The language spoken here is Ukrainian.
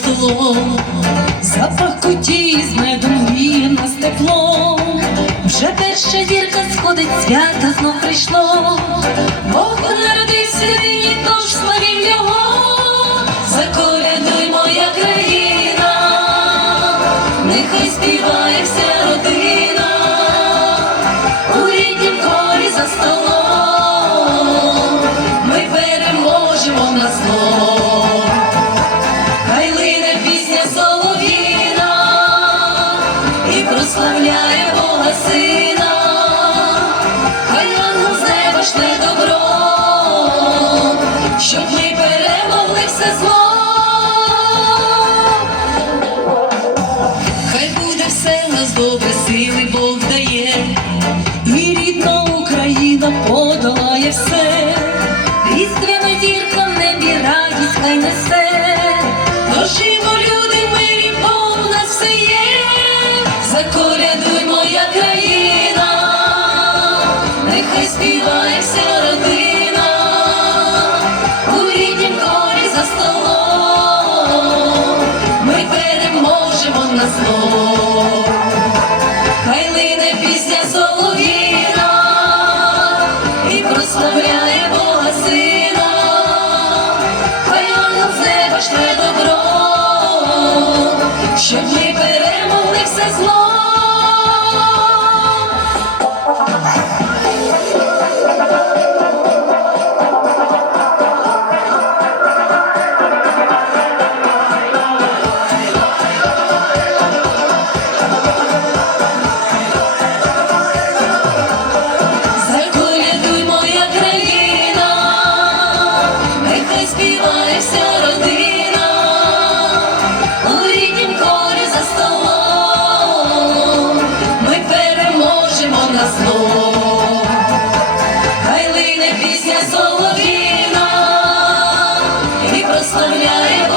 прийшло, запах куті з медом гріє нас тепло. Вже перша зірка сходить, свято знов прийшло. Бог народився нині, тож славім солов'їна і прославляє Бога Сина, хай ангел з неба шле добро, щоб ми перемогли все зло. Хай буде все в нас добре, сили Бог дає, Моя країна, нехай співає вся родина, у ріднім колі за столом. Ми переможемо на зло. Хай лине пісня солов'їна і прославляє Бога Сина, хай ангел з неба добро, щоб ми перемогли все зло. Нехай співає вся родина, у ріднім корі за столом, ми переможемо на зло. Хай лине пісня солов'їна і прославляє